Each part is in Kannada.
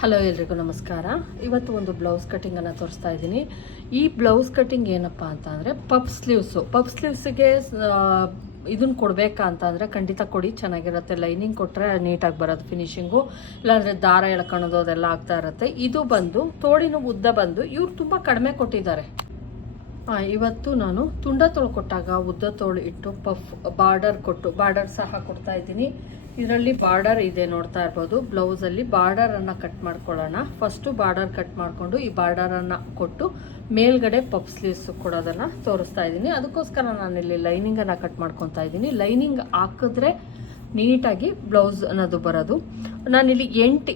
ಹಲೋ ಎಲ್ರಿಗೂ ನಮಸ್ಕಾರ. ಇವತ್ತು ಒಂದು ಬ್ಲೌಸ್ ಕಟ್ಟಿಂಗನ್ನು ತೋರಿಸ್ತಾ ಇದ್ದೀನಿ. ಈ ಬ್ಲೌಸ್ ಕಟ್ಟಿಂಗ್ ಏನಪ್ಪ ಅಂತ ಅಂದರೆ ಪಫ್ ಸ್ಲೀವ್ಸಿಗೆ ಇದನ್ನು ಕೊಡಬೇಕಾ ಅಂತ ಅಂದರೆ ಖಂಡಿತ ಕೊಡಿ, ಚೆನ್ನಾಗಿರುತ್ತೆ. ಲೈನಿಂಗ್ ಕೊಟ್ಟರೆ ನೀಟಾಗಿ ಬರೋದು ಫಿನಿಶಿಂಗು, ಇಲ್ಲಾಂದರೆ ದಾರ ಎಳ್ಕೊಳೋದು ಅದೆಲ್ಲ ಆಗ್ತಾ ಇರುತ್ತೆ. ಇದು ಬಂದು ತೋಳಿನ ಉದ್ದ ಬಂದು ಇವ್ರು ತುಂಬ ಕಡಿಮೆ ಕೊಟ್ಟಿದ್ದಾರೆ. ಇವತ್ತು ನಾನು ತುಂಡ ತೋಳು ಕೊಟ್ಟಾಗ ಉದ್ದ ತೋಳು ಇಟ್ಟು ಪಫ್ ಬಾರ್ಡರ್ ಸಹ ಕೊಡ್ತಾ ಇದ್ದೀನಿ. ಇದರಲ್ಲಿ ಬಾರ್ಡರ್ ಇದೆ, ನೋಡ್ತಾ ಇರ್ಬೋದು. ಬ್ಲೌಸಲ್ಲಿ ಬಾರ್ಡರನ್ನು ಕಟ್ ಮಾಡ್ಕೊಳ್ಳೋಣ. ಫಸ್ಟು ಬಾರ್ಡರ್ ಕಟ್ ಮಾಡಿಕೊಂಡು ಈ ಬಾರ್ಡರನ್ನು ಕೊಟ್ಟು ಮೇಲ್ಗಡೆ ಪಫ್ ಸ್ಲೀವ್ಸ್ ಕೊಡೋದನ್ನು ತೋರಿಸ್ತಾ ಇದ್ದೀನಿ. ಅದಕ್ಕೋಸ್ಕರ ನಾನಿಲ್ಲಿ ಲೈನಿಂಗನ್ನು ಕಟ್ ಮಾಡ್ಕೊತಾ ಇದ್ದೀನಿ. ಲೈನಿಂಗ್ ಹಾಕಿದ್ರೆ ನೀಟಾಗಿ ಬ್ಲೌಸ್ ಅನ್ನೋದು ಬರೋದು. ನಾನಿಲ್ಲಿ 8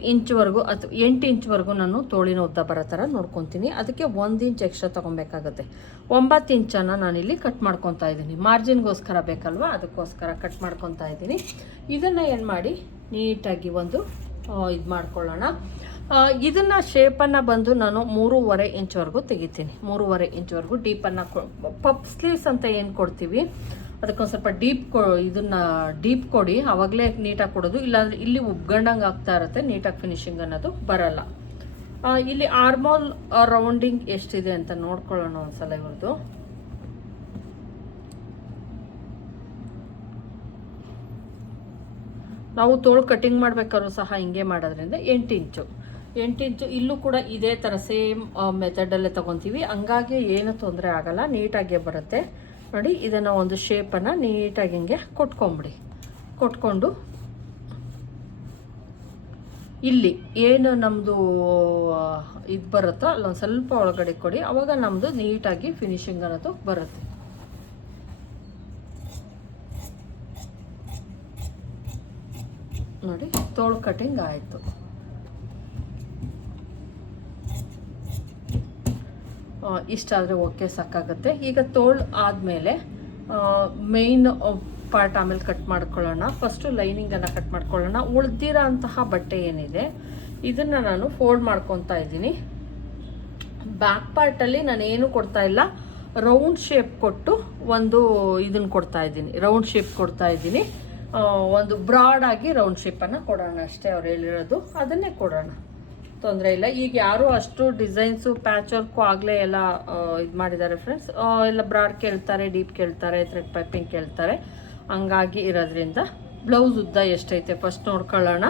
ಇಂಚ್ವರೆಗೂ ನಾನು ತೋಳಿನ ಉದ್ದ ಬರೋ ಥರ ನೋಡ್ಕೊತೀನಿ. ಅದಕ್ಕೆ 1 ಇಂಚ್ ಎಕ್ಸ್ಟ್ರಾ ತೊಗೊಬೇಕಾಗುತ್ತೆ. 9 ಇಂಚನ್ನು ನಾನಿಲ್ಲಿ ಕಟ್ ಮಾಡ್ಕೊತಾ ಇದ್ದೀನಿ. ಮಾರ್ಜಿನ್ಗೋಸ್ಕರ ಬೇಕಲ್ವ, ಅದಕ್ಕೋಸ್ಕರ ಕಟ್ ಮಾಡ್ಕೊತಾ ಇದ್ದೀನಿ. ಇದನ್ನು ಏನು ಮಾಡಿ ನೀಟಾಗಿ ಒಂದು ಇದು ಮಾಡ್ಕೊಳ್ಳೋಣ. ಇದನ್ನು ಶೇಪನ್ನು ಬಂದು ನಾನು 3.5 ಇಂಚ್ವರೆಗೂ ತೆಗಿತೀನಿ. 3.5 ಇಂಚ್ವರೆಗೂ ಡೀಪನ್ನು ಪಫ್ ಸ್ಲೀವ್ಸ್ ಅಂತ ಏನು ಕೊಡ್ತೀವಿ ಅದಕ್ಕೊಂದು ಸ್ವಲ್ಪ ಡೀಪ್ ಕೊಡಿ, ಆವಾಗಲೇ ನೀಟಾಗಿ ಕೊಡೋದು. ಇಲ್ಲಾಂದರೆ ಇಲ್ಲಿ ಉಬ್ಗಂಡಂಗೆ ಆಗ್ತಾ ಇರುತ್ತೆ, ನೀಟಾಗಿ ಫಿನಿಶಿಂಗ್ ಅನ್ನೋದು ಬರಲ್ಲ. ಇಲ್ಲಿ ಆರ್ಮೋಲ್ ರೌಂಡಿಂಗ್ ಎಷ್ಟಿದೆ ಅಂತ ನೋಡ್ಕೊಳ್ಳೋಣ ಒಂದ್ಸಲ ಇವ್ರದ್ದು. ನಾವು ತೋಳು ಕಟಿಂಗ್ ಮಾಡ್ಬೇಕಾದ್ರೂ ಸಹ ಹಿಂಗೆ ಮಾಡೋದ್ರಿಂದ 8 ಇಂಚು ಇಲ್ಲೂ ಕೂಡ ಇದೇ ಥರ ಸೇಮ್ ಮೆಥಡಲ್ಲೇ ತೊಗೊತೀವಿ. ಹಂಗಾಗಿ ಏನು ತೊಂದರೆ ಆಗಲ್ಲ, ನೀಟಾಗೇ ಬರುತ್ತೆ. ನೋಡಿ, ಇದನ್ನು ಒಂದು ಶೇಪನ್ನು ನೀಟಾಗಿ ಹಿಂಗೆ ಕೊಟ್ಕೊಂಡು ಇಲ್ಲಿ ಏನು ನಮ್ಮದು ಇದು ಬರುತ್ತೋ ಅಲ್ಲೊಂದು ಸ್ವಲ್ಪ ಒಳಗಡೆ ಕೊಡಿ, ಆವಾಗ ನಮ್ಮದು ನೀಟಾಗಿ ಫಿನಿಶಿಂಗ್ ಅನ್ನೋದು ಬರುತ್ತೆ. ನೋಡಿ, ತೋಳು ಕಟಿಂಗ್ ಆಯಿತು. ಇಷ್ಟಾದರೆ ಓಕೆ, ಸಾಕಾಗುತ್ತೆ. ಈಗ ತೋಳು ಆದಮೇಲೆ ಮೇಯ್ನ್ ಪಾರ್ಟ್ ಆಮೇಲೆ ಕಟ್ ಮಾಡ್ಕೊಳ್ಳೋಣ. ಫಸ್ಟು ಲೈನಿಂಗನ್ನು ಕಟ್ ಮಾಡ್ಕೊಳ್ಳೋಣ. ಉಳ್ದಿರೋ ಅಂತಹ ಬಟ್ಟೆ ಏನಿದೆ ಇದನ್ನು ನಾನು ಫೋಲ್ಡ್ ಮಾಡ್ಕೊತಾ ಇದ್ದೀನಿ. ಬ್ಯಾಕ್ ಪಾರ್ಟಲ್ಲಿ ನಾನು ಏನು ಕೊಡ್ತಾ ಇಲ್ಲ, ರೌಂಡ್ ಶೇಪ್ ಕೊಟ್ಟು ಒಂದು ಇದನ್ನು ಕೊಡ್ತಾ ಇದ್ದೀನಿ. ಒಂದು ಬ್ರಾಡ್ ಆಗಿ ರೌಂಡ್ ಶೇಪನ್ನು ಕೊಡೋಣ ಅಷ್ಟೇ. ಅವ್ರು ಹೇಳಿರೋದು ಅದನ್ನೇ ಕೊಡೋಣ, ತೊಂದರೆ ಇಲ್ಲ. ಈಗ ಯಾರು ಅಷ್ಟು ಡಿಸೈನ್ಸು ಪ್ಯಾಚ್ ವರ್ಕು ಆಗಲೇ ಎಲ್ಲ ಇದು ಮಾಡಿದ್ದಾರೆ ಫ್ರೆಂಡ್ಸ್. ಎಲ್ಲ ಬ್ರಾಡ್ ಕೇಳ್ತಾರೆ, ಡೀಪ್ ಕೇಳ್ತಾರೆ, ಥ್ರೆಡ್ ಪೈಪಿಂಗ್ ಕೇಳ್ತಾರೆ. ಹಂಗಾಗಿ ಇರೋದ್ರಿಂದ ಬ್ಲೌಸ್ ಉದ್ದ ಎಷ್ಟೈತೆ ಫಸ್ಟ್ ನೋಡ್ಕೊಳ್ಳೋಣ.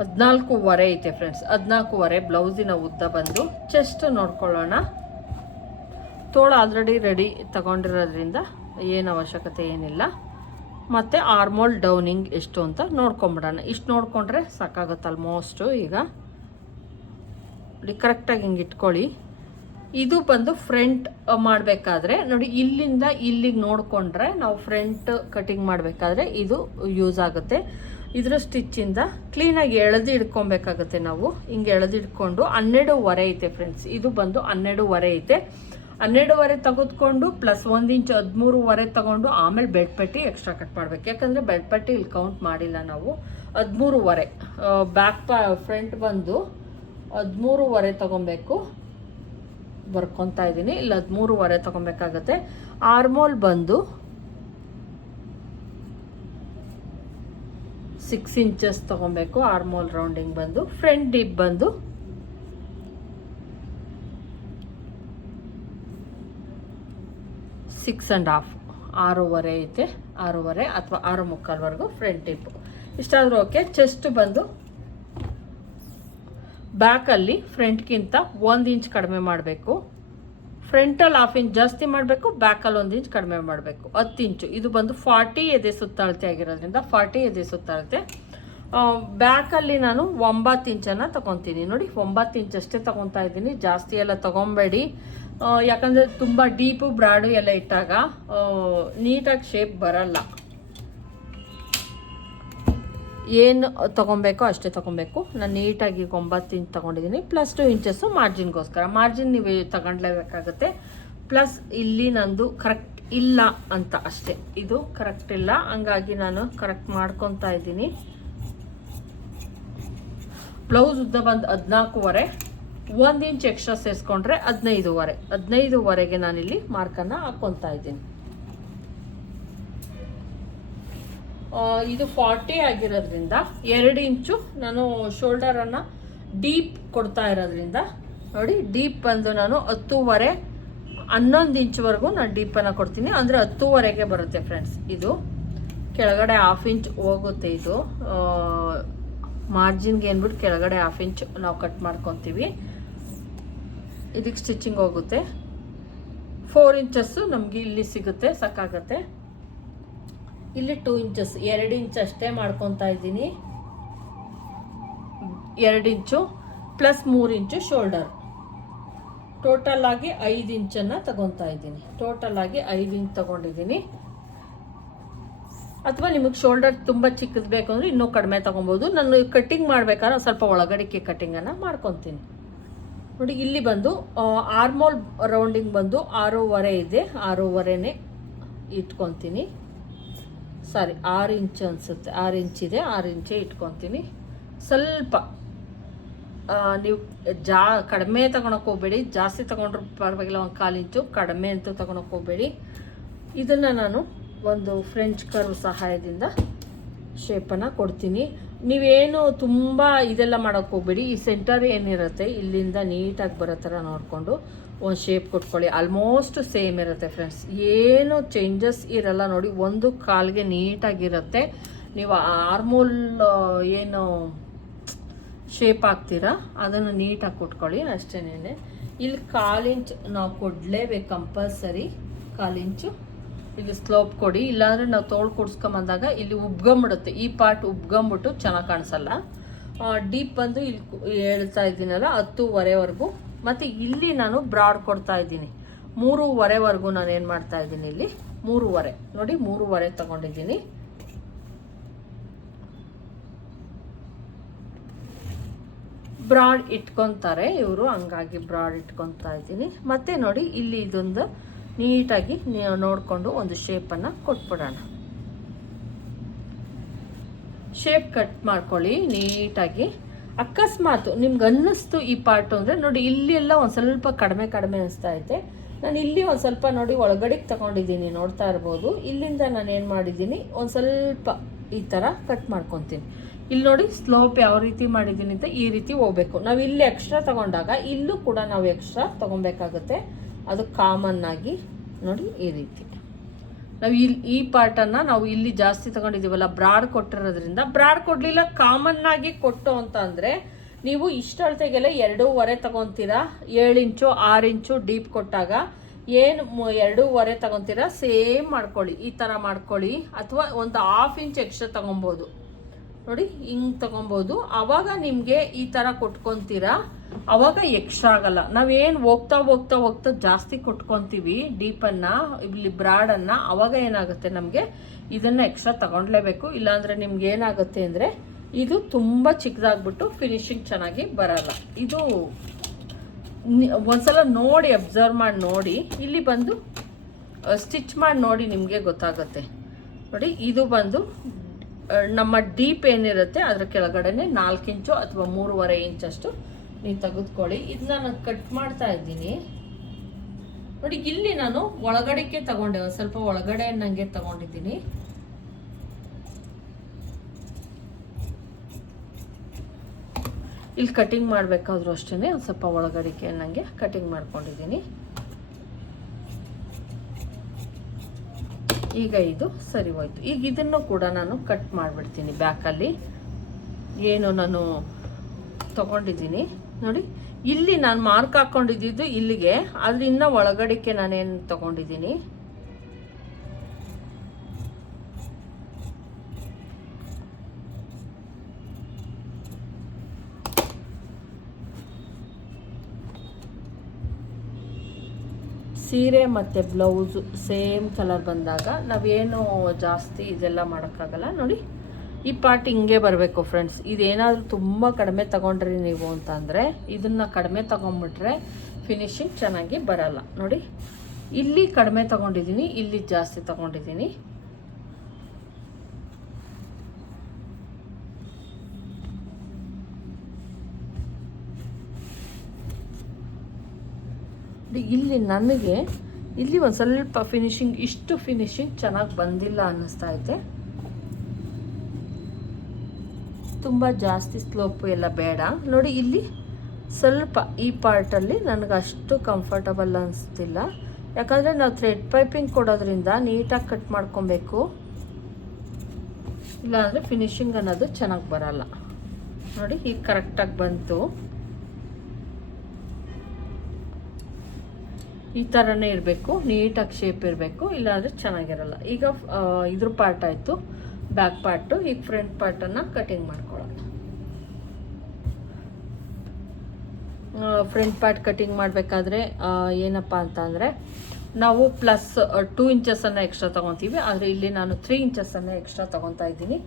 14.5 ಐತೆ ಫ್ರೆಂಡ್ಸ್. 14.5 ಬ್ಲೌಸಿನ ಉದ್ದ ಬಂದು. ಚೆಸ್ಟ್ ನೋಡ್ಕೊಳ್ಳೋಣ. ತೋಳು ಆಲ್ರೆಡಿ ರೆಡಿ ತಗೊಂಡಿರೋದ್ರಿಂದ ಏನು ಅವಶ್ಯಕತೆ ಏನಿಲ್ಲ. ಮತ್ತು ಆರ್ಮೋಲ್ ಡೌನಿಂಗ್ ಎಷ್ಟು ಅಂತ ನೋಡ್ಕೊಂಬಿಡೋಣ. ಇಷ್ಟು ನೋಡಿಕೊಂಡ್ರೆ ಸಾಕಾಗುತ್ತೆ ಆಲ್ಮೋಸ್ಟು. ಈಗ ನೋಡಿ, ಕರೆಕ್ಟಾಗಿ ಹಿಂಗೆ ಇಟ್ಕೊಳ್ಳಿ. ಇದು ಬಂದು ಫ್ರಂಟ್ ಮಾಡಬೇಕಾದ್ರೆ ನೋಡಿ, ಇಲ್ಲಿಂದ ಇಲ್ಲಿಗೆ ನೋಡಿಕೊಂಡ್ರೆ ನಾವು ಫ್ರಂಟ್ ಕಟಿಂಗ್ ಮಾಡಬೇಕಾದ್ರೆ ಇದು ಯೂಸ್ ಆಗುತ್ತೆ. ಇದರ ಸ್ಟಿಚ್ಚಿಂದ ಕ್ಲೀನಾಗಿ ಎಳೆದು ಇಟ್ಕೊಬೇಕಾಗುತ್ತೆ. ನಾವು ಹಿಂಗೆ ಎಳೆದು ಇಟ್ಕೊಂಡು 12.5 ಐತೆ ಫ್ರೆಂಡ್ಸ್. ಇದು ಬಂದು 12.5 ಐತೆ. 12.5 ತೆಗೆದುಕೊಂಡು ಪ್ಲಸ್ 1 ಇಂಚ್ 13.5 ತಗೊಂಡು ಆಮೇಲೆ ಬೆಡ್ ಪಟ್ಟಿ ಎಕ್ಸ್ಟ್ರಾ ಕಟ್ ಮಾಡಬೇಕು. ಯಾಕಂದರೆ ಬೆಡ್ ಪಟ್ಟಿ ಇಲ್ಲಿ ಕೌಂಟ್ ಮಾಡಿಲ್ಲ ನಾವು. 13.5 ಫ್ರಂಟ್ ಬಂದು 13.5 ತಗೊಬೇಕು. ಬರ್ಕೊತಾ ಇದ್ದೀನಿ. ಇಲ್ಲಿ 13.5 ತಗೊಬೇಕಾಗತ್ತೆ. ಆರ್ಮೋಲ್ ಬಂದು 6 ಇಂಚಸ್ ತಗೊಬೇಕು. ಆರ್ಮೋಲ್ ರೌಂಡಿಂಗ್ ಬಂದು. ಫ್ರಂಟ್ ಡೀಪ್ ಬಂದು 6.5, 6.5 ಐತೆ. 6.5 ಅಥವಾ 6.75 ಫ್ರಂಟ್ ಟಿಪ್ಪು. ಇಷ್ಟಾದರೂ ಓಕೆ. ಚೆಸ್ಟ್ ಬಂದು ಬ್ಯಾಕಲ್ಲಿ ಫ್ರಂಟ್ಗಿಂತ 1 ಇಂಚ್ ಕಡಿಮೆ ಮಾಡಬೇಕು. ಫ್ರಂಟಲ್ಲಿ 1/2 ಇಂಚ್ ಜಾಸ್ತಿ ಮಾಡಬೇಕು, ಬ್ಯಾಕಲ್ಲಿ 1 ಇಂಚ್ ಕಡಿಮೆ ಮಾಡಬೇಕು. 10 ಇಂಚು. ಇದು ಬಂದು 40 ಎದೆ ಸುತ್ತಳತೆ ಆಗಿರೋದ್ರಿಂದ 40 ಎದೆ ಸುತ್ತಳತೆ. ಬ್ಯಾಕಲ್ಲಿ ನಾನು 9 ಇಂಚನ್ನು ತಗೊತೀನಿ. ನೋಡಿ, 9 ಇಂಚ್ ಅಷ್ಟೇ ತಗೊತಾ ಇದ್ದೀನಿ, ಜಾಸ್ತಿ ಎಲ್ಲ ತಗೊಬೇಡಿ. ಯಾಕಂದರೆ ತುಂಬ ಡೀಪು ಬ್ರಾಡು ಎಲ್ಲ ಇಟ್ಟಾಗ ನೀಟಾಗಿ ಶೇಪ್ ಬರಲ್ಲ. ಏನು ತೊಗೊಬೇಕೋ ಅಷ್ಟೇ ತೊಗೊಬೇಕು. ನಾನು ನೀಟಾಗಿ 9 ಇಂಚ್ ತೊಗೊಂಡಿದ್ದೀನಿ. Plus 2 inches ಮಾರ್ಜಿನ್ಗೋಸ್ಕರ. ಮಾರ್ಜಿನ್ ನೀವು ತಗೊಳ್ಲೇಬೇಕಾಗುತ್ತೆ. ಪ್ಲಸ್ ಇಲ್ಲಿ ನಂದು ಕರೆಕ್ಟ್ ಇಲ್ಲ ಅಂತ ಅಷ್ಟೇ, ಇದು ಕರೆಕ್ಟ್ ಇಲ್ಲ. ಹಂಗಾಗಿ ನಾನು ಕರೆಕ್ಟ್ ಮಾಡ್ಕೊತಾ ಇದ್ದೀನಿ. ಬ್ಲೌಸ್ ಉದ್ದ ಬಂದು 14.5. 1 ಇಂಚ್ ಎಕ್ಸ್ಟ್ರಾ ಸೇರಿಸ್ಕೊಂಡ್ರೆ 15.5ಗೆ ನಾನಿಲ್ಲಿ ಮಾರ್ಕನ್ನು ಹಾಕ್ಕೊತಾ ಇದ್ದೀನಿ. ಇದು 40 ಆಗಿರೋದ್ರಿಂದ 2 ಇಂಚು ನಾನು ಶೋಲ್ಡರನ್ನು ಡೀಪ್ ಕೊಡ್ತಾ ಇರೋದ್ರಿಂದ ನೋಡಿ, ಡೀಪ್ ಬಂದು ನಾನು 10.5 11 ಇಂಚ್ವರೆಗೂ ನಾನು ಡೀಪನ್ನು ಕೊಡ್ತೀನಿ. ಅಂದರೆ 10.5ಗೆ ಬರುತ್ತೆ ಫ್ರೆಂಡ್ಸ್. ಇದು ಕೆಳಗಡೆ 1/2 ಇಂಚ್ ಹೋಗುತ್ತೆ. ಇದು ಮಾರ್ಜಿನ್ಗೆ ಏನ್ಬಿಟ್ಟು ಕೆಳಗಡೆ 1/2 ಇಂಚ್ ನಾವು ಕಟ್ ಮಾಡ್ಕೊತೀವಿ. ಇದಕ್ಕೆ ಸ್ಟಿಚಿಂಗ್ ಹೋಗುತ್ತೆ. 4 ಇಂಚಸ್ಸು ನಮಗೆ ಇಲ್ಲಿ ಸಿಗುತ್ತೆ, ಸಾಕಾಗತ್ತೆ. ಇಲ್ಲಿ 2 ಇಂಚಸ್, 2 ಇಂಚ್ ಅಷ್ಟೇ ಮಾಡ್ಕೊತಾ ಇದ್ದೀನಿ. 2 ಇಂಚು ಪ್ಲಸ್ 3 ಇಂಚು ಶೋಲ್ಡರ್, ಟೋಟಲ್ ಆಗಿ 5 ಇಂಚನ್ನು ತಗೊತಾ ಇದ್ದೀನಿ. ಟೋಟಲ್ ಆಗಿ 5 ಇಂಚ್ ತಗೊಂಡಿದ್ದೀನಿ. ಅಥವಾ ನಿಮಗೆ ಶೋಲ್ಡರ್ ತುಂಬ ಚಿಕ್ಕದು ಬೇಕು ಅಂದರೆ ಇನ್ನೂ ಕಡಿಮೆ ತೊಗೊಬೋದು. ನಾನು ಕಟ್ಟಿಂಗ್ ಮಾಡ್ಬೇಕಾದ್ರೆ ಸ್ವಲ್ಪ ಒಳಗಡಿಕೆ ಕಟ್ಟಿಂಗನ್ನು ಮಾಡ್ಕೊತೀನಿ. ನೋಡಿ, ಇಲ್ಲಿ ಬಂದು ಆರ್ಮೋಲ್ ರೌಂಡಿಂಗ್ ಬಂದು 6.5 ಇದೆ. 6.5ನೇ ಇಟ್ಕೊತೀನಿ. ಸಾರಿ, 6 ಇಂಚ್ ಅನಿಸುತ್ತೆ. 6 ಇಂಚ್ ಇದೆ, 6 ಇಂಚೇ ಇಟ್ಕೊತೀನಿ. ಸ್ವಲ್ಪ ನೀವು ಕಡಿಮೆ ತೊಗೊಳಕ್ಕೆ ಹೋಗಬೇಡಿ. ಜಾಸ್ತಿ ತೊಗೊಂಡ್ರು ಪರವಾಗಿಲ್ಲ, 1/4 ಇಂಚು ಕಡಿಮೆ ಅಂತೂ ತೊಗೊಳಕ್ಕೆ ಹೋಗಬೇಡಿ. ಇದನ್ನು ನಾನು ಒಂದು ಫ್ರೆಂಚ್ ಕರ್ವ್ ಸಹಾಯದಿಂದ ಶೇಪನ್ನು ಕೊಡ್ತೀನಿ. ನೀವೇನು ತುಂಬ ಇದೆಲ್ಲ ಮಾಡೋಕ್ಕೆ ಹೋಗ್ಬೇಡಿ. ಈ ಸೆಂಟರ್ ಏನಿರುತ್ತೆ ಇಲ್ಲಿಂದ ನೀಟಾಗಿ ಬರೋ ಥರ ನೋಡಿಕೊಂಡು ಒಂದು ಶೇಪ್ ಕೊಟ್ಕೊಳ್ಳಿ. ಆಲ್ಮೋಸ್ಟ್ ಸೇಮ್ ಇರುತ್ತೆ ಫ್ರೆಂಡ್ಸ್, ಏನು ಚೇಂಜಸ್ ಇರಲ್ಲ. ನೋಡಿ, ಒಂದು ಕಾಲಿಗೆ ನೀಟಾಗಿರುತ್ತೆ. ನೀವು ಆರ್ಮೋಲ್ ಏನು ಶೇಪ್ ಹಾಕ್ತೀರಾ ಅದನ್ನು ನೀಟಾಗಿ ಕೊಟ್ಕೊಳ್ಳಿ, ಅಷ್ಟೇನೆ. ಇಲ್ಲಿ 1/4 ಇಂಚ್ ನಾವು ಕೊಡಲೇಬೇಕು ಕಂಪಲ್ಸರಿ. 1/4 ಇಂಚು ಇಲ್ಲಿ ಸ್ಲೋಪ್ ಕೊಡಿ, ಇಲ್ಲಾಂದರೆ ನಾವು ತೋಳು ಕೊಡ್ಸ್ಕೊಂಬಂದಾಗ ಇಲ್ಲಿ ಉಬ್ಕೊಂಬಿಡುತ್ತೆ. ಈ ಪಾರ್ಟ್ ಉಬ್ಕೊಂಬಿಟ್ಟು ಚೆನ್ನಾಗಿ ಕಾಣಿಸಲ್ಲ. ಡೀಪ್ ಬಂದು ಇಲ್ಲಿ ಹೇಳ್ತಾ ಇದ್ದೀನಲ್ಲ 10.5ವರೆಗೂ. ಮತ್ತು ಇಲ್ಲಿ ನಾನು ಬ್ರಾಡ್ ಕೊಡ್ತಾ ಇದ್ದೀನಿ 3.5ವರೆಗೂ. ನಾನು ಏನು ಮಾಡ್ತಾ ಇದ್ದೀನಿ ಇಲ್ಲಿ 3.5 ನೋಡಿ, 3.5 ತಗೊಂಡಿದ್ದೀನಿ. ಬ್ರಾಡ್ ಇಟ್ಕೊತಾರೆ ಇವರು, ಹಂಗಾಗಿ ಬ್ರಾಡ್ ಇಟ್ಕೊತಾ ಇದ್ದೀನಿ. ಮತ್ತು ನೋಡಿ, ಇಲ್ಲಿ ಇದೊಂದು ನೀಟಾಗಿ ನೋಡಿಕೊಂಡು ಒಂದು ಶೇಪನ್ನು ಕೊಟ್ಬಿಡೋಣ. ಶೇಪ್ ಕಟ್ ಮಾಡ್ಕೊಳ್ಳಿ ನೀಟಾಗಿ. ಅಕಸ್ಮಾತ್ ನಿಮ್ಗೆ ಅನ್ನಿಸ್ತು ಈ ಪಾರ್ಟು ಅಂದರೆ ನೋಡಿ, ಇಲ್ಲಿ ಎಲ್ಲ ಒಂದು ಸ್ವಲ್ಪ ಕಡಿಮೆ ಅನಿಸ್ತಾ ಐತೆ. ನಾನು ಇಲ್ಲಿ ಒಂದು ಸ್ವಲ್ಪ ನೋಡಿ ಒಳಗಡೆಗೆ ತಗೊಂಡಿದ್ದೀನಿ, ನೋಡ್ತಾ ಇರ್ಬೋದು. ಇಲ್ಲಿಂದ ನಾನು ಏನು ಮಾಡಿದ್ದೀನಿ, ಒಂದು ಸ್ವಲ್ಪ ಈ ಥರ ಕಟ್ ಮಾಡ್ಕೊತೀನಿ. ಇಲ್ಲಿ ನೋಡಿ ಸ್ಲೋಪ್ ಯಾವ ರೀತಿ ಮಾಡಿದ್ದೀನಿ ಅಂತ ಈ ರೀತಿ ಹೋಗ್ಬೇಕು. ನಾವು ಇಲ್ಲಿ ಎಕ್ಸ್ಟ್ರಾ ತಗೊಂಡಾಗ ಇಲ್ಲೂ ಕೂಡ ನಾವು ಎಕ್ಸ್ಟ್ರಾ ತಗೊಬೇಕಾಗುತ್ತೆ. ಅದು ಕಾಮನ್ ಆಗಿ ನೋಡಿ ಈ ರೀತಿ. ನಾವು ಈ ಪಾರ್ಟನ್ನು ನಾವು ಇಲ್ಲಿ ಜಾಸ್ತಿ ತಗೊಂಡಿದ್ದೀವಲ್ಲ, ಬ್ರಾಡ್ ಕೊಟ್ಟಿರೋದ್ರಿಂದ. ಬ್ರಾಡ್ ಕೊಡಲಿಲ್ಲ, ಕಾಮನ್ ಆಗಿ ಕೊಟ್ಟು ಅಂತ ಅಂದರೆ ನೀವು ಇಷ್ಟು ಅಳತೆಗೆಲ್ಲ 2.5 ತಗೊತೀರಾ. 7 ಇಂಚು 6 ಇಂಚು ಡೀಪ್ ಕೊಟ್ಟಾಗ ಏನು 2.5 ತಗೊತೀರಾ, ಸೇಮ್ ಮಾಡ್ಕೊಳ್ಳಿ. ಈ ಥರ ಮಾಡ್ಕೊಳ್ಳಿ. ಅಥವಾ ಒಂದು 1/2 ಇಂಚ್ ಎಕ್ಸ್ಟ್ರಾ ತಗೊಬೋದು. ನೋಡಿ, ಹಿಂಗೆ ತಗೊಬೋದು. ಆವಾಗ ನಿಮಗೆ ಈ ಥರ ಕೊಟ್ಕೊತೀರಾ, ಆವಾಗ ಎಕ್ಸ್ಟ್ರಾ ಆಗಲ್ಲ. ನಾವೇನು ಹೋಗ್ತಾ ಜಾಸ್ತಿ ಕೊಟ್ಕೊತೀವಿ ಡೀಪನ್ನು, ಇಲ್ಲಿ ಬ್ರಾಡನ್ನು, ಆವಾಗ ಏನಾಗುತ್ತೆ ನಮಗೆ ಇದನ್ನು ಎಕ್ಸ್ಟ್ರಾ ತಗೊಳ್ಲೇಬೇಕು. ಇಲ್ಲಾಂದರೆ ನಿಮ್ಗೆ ಏನಾಗುತ್ತೆ ಅಂದರೆ ಇದು ತುಂಬ ಚಿಕ್ಕದಾಗ್ಬಿಟ್ಟು ಫಿನಿಶಿಂಗ್ ಚೆನ್ನಾಗಿ ಬರಲ್ಲ. ಇದು ಒಂದ್ಸಲ ನೋಡಿ, ಅಬ್ಸರ್ವ್ ಮಾಡಿ ನೋಡಿ. ಇಲ್ಲಿ ಬಂದು ಸ್ಟಿಚ್ ಮಾಡಿ ನೋಡಿ, ನಿಮಗೆ ಗೊತ್ತಾಗುತ್ತೆ. ನೋಡಿ, ಇದು ಬಂದು ನಮ್ಮ ಡೀಪ್ ಏನಿರುತ್ತೆ ಅದರ ಕೆಳಗಡೆನೆ 4 ಇಂಚು ಅಥವಾ 3.5 ಇಂಚಷ್ಟು ನೀವು ತೆಗೆದುಕೊಳ್ಳಿ. ಇದನ್ನ ನಾನು ಕಟ್ ಮಾಡ್ತಾ ಇದ್ದೀನಿ. ನೋಡಿ, ಇಲ್ಲಿ ನಾನು ಒಳಗಡೆಗೆ ತಗೊಂಡೆ, ಒಂದು ಸ್ವಲ್ಪ ಒಳಗಡೆ ನನಗೆ ತಗೊಂಡಿದ್ದೀನಿ. ಇಲ್ಲಿ ಕಟಿಂಗ್ ಮಾಡಬೇಕಾದ್ರೂ ಅಷ್ಟೇ ಒಂದು ಸ್ವಲ್ಪ ಒಳಗಡೆಗೆ ನನಗೆ ಕಟಿಂಗ್ ಮಾಡ್ಕೊಂಡಿದ್ದೀನಿ. ಈಗ ಇದು ಸರಿ ಹೋಯ್ತು. ಈಗ ಇದನ್ನು ಕೂಡ ನಾನು ಕಟ್ ಮಾಡಿಬಿಡ್ತೀನಿ. ಬ್ಯಾಕಲ್ಲಿ ಏನು ನಾನು ತಗೊಂಡಿದ್ದೀನಿ ನೋಡಿ, ಇಲ್ಲಿ ನಾನು ಮಾರ್ಕ್ ಹಾಕ್ಕೊಂಡಿದ್ದು ಇಲ್ಲಿಗೆ, ಆದರೆ ಇನ್ನು ಒಳಗಡೆಗೆ ನಾನೇನು ತಗೊಂಡಿದ್ದೀನಿ, ಸೀರೆ ಮತ್ತು ಬ್ಲೌಸು ಸೇಮ್ ಕಲರ್ ಬಂದಾಗ ನಾವೇನು ಜಾಸ್ತಿ ಇದೆಲ್ಲ ಮಾಡೋಕ್ಕಾಗಲ್ಲ. ನೋಡಿ, ಈ ಪಾರ್ಟ್ ಹಿಂಗೆ ಬರಬೇಕು ಫ್ರೆಂಡ್ಸ್. ಇದೇನಾದರೂ ತುಂಬ ಕಡಿಮೆ ತಗೊಂಡ್ರಿ ನೀವು ಅಂತ ಅಂದರೆ, ಇದನ್ನು ಕಡಿಮೆ ತಗೊಂಡ್ಬಿಟ್ರೆ ಫಿನಿಶಿಂಗ್ ಚೆನ್ನಾಗಿ ಬರಲ್ಲ. ನೋಡಿ, ಇಲ್ಲಿ ಕಡಿಮೆ ತಗೊಂಡಿದ್ದೀನಿ, ಇಲ್ಲಿ ಜಾಸ್ತಿ ತಗೊಂಡಿದ್ದೀನಿ. ಇಲ್ಲಿ ನನಗೆ ಇಲ್ಲಿ ಒಂದು ಸ್ವಲ್ಪ ಫಿನಿಶಿಂಗ್, ಇಷ್ಟು ಫಿನಿಶಿಂಗ್ ಚೆನ್ನಾಗಿ ಬಂದಿಲ್ಲ ಅನ್ನಿಸ್ತಾ ಐತೆ. ತುಂಬ ಜಾಸ್ತಿ ಸ್ಲೋಪು ಎಲ್ಲ ಬೇಡ. ನೋಡಿ ಇಲ್ಲಿ ಸ್ವಲ್ಪ ಈ ಪಾರ್ಟಲ್ಲಿ ನನಗೆ ಅಷ್ಟು ಕಂಫರ್ಟಬಲ್ ಅನಿಸ್ತಿಲ್ಲ, ಯಾಕಂದರೆ ನಾವು ಥ್ರೆಡ್ ಪೈಪಿಂಗ್ ಕೊಡೋದ್ರಿಂದ ನೀಟಾಗಿ ಕಟ್ ಮಾಡ್ಕೊಬೇಕು, ಇಲ್ಲಾಂದರೆ ಫಿನಿಶಿಂಗ್ ಅನ್ನೋದು ಚೆನ್ನಾಗಿ ಬರಲ್ಲ. ನೋಡಿ ಈಗ ಕರೆಕ್ಟಾಗಿ ಬಂತು, ಈ ಥರನೇ ಇರಬೇಕು, ನೀಟಾಗಿ ಶೇಪ್ ಇರಬೇಕು, ಇಲ್ಲಾಂದರೆ ಚೆನ್ನಾಗಿರಲ್ಲ. ಈಗ ಇದ್ರ ಪಾರ್ಟ್ ಆಯಿತು, ಬ್ಯಾಕ್ ಪಾರ್ಟು. ಈಗ ಫ್ರಂಟ್ ಪಾರ್ಟನ್ನು ಕಟಿಂಗ್ ಮಾಡ್ಕೊಳ್ಳೋಣ. ಫ್ರಂಟ್ ಪಾರ್ಟ್ ಕಟಿಂಗ್ ಮಾಡಬೇಕಾದ್ರೆ ಏನಪ್ಪ ಅಂತ ಅಂದರೆ ನಾವು ಪ್ಲಸ್ 2 ಇಂಚಸನ್ನು ಎಕ್ಸ್ಟ್ರಾ ತೊಗೊತೀವಿ, ಆದರೆ ಇಲ್ಲಿ ನಾನು 3 ಇಂಚಸನ್ನು ಎಕ್ಸ್ಟ್ರಾ ತೊಗೊತಾ ಇದ್ದೀನಿ.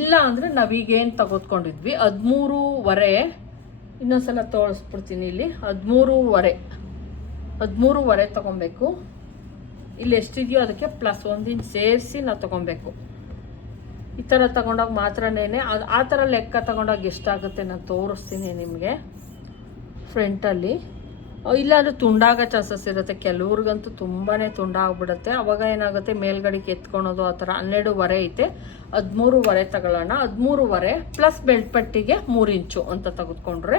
ಇಲ್ಲ ಅಂದರೆ ನಾವೀಗೇನು ತೆಗೆದುಕೊಂಡಿದ್ವಿ 13.5, ಇನ್ನೊಂದ್ಸಲ ತೋರಿಸ್ಬಿಡ್ತೀನಿ. ಇಲ್ಲಿ 13.5 ತೊಗೊಬೇಕು. ಇಲ್ಲಿ ಎಷ್ಟಿದೆಯೋ ಅದಕ್ಕೆ ಪ್ಲಸ್ 1 ಇಂಚ್ ಸೇರಿಸಿ ನಾವು ತೊಗೊಬೇಕು. ಈ ಥರ ತೊಗೊಂಡಾಗ ಮಾತ್ರನೇ ಅದು ಆ ಥರ ಲೆಕ್ಕ ತೊಗೊಂಡಾಗ ಎಷ್ಟಾಗುತ್ತೆ ನಾನು ತೋರಿಸ್ತೀನಿ ನಿಮಗೆ ಫ್ರಂಟಲ್ಲಿ. ಇಲ್ಲಾಂದರೆ ತುಂಡಾಗೋ ಚಾನ್ಸಸ್ ಇರುತ್ತೆ, ಕೆಲವ್ರಿಗಂತೂ ತುಂಬಾ ತುಂಡಾಗ್ಬಿಡುತ್ತೆ. ಅವಾಗ ಏನಾಗುತ್ತೆ ಮೇಲ್ಗಡೆಗೆ ಎತ್ಕೊಳೋದು ಆ ಥರ. 12.5 ಐತೆ, 13.5 ತಗೊಳ್ಳೋಣ. 13.5 ಪ್ಲಸ್ ಬೆಲ್ಟ್ ಪಟ್ಟಿಗೆ 3 ಇಂಚು ಅಂತ ತೆಗೆದುಕೊಂಡ್ರೆ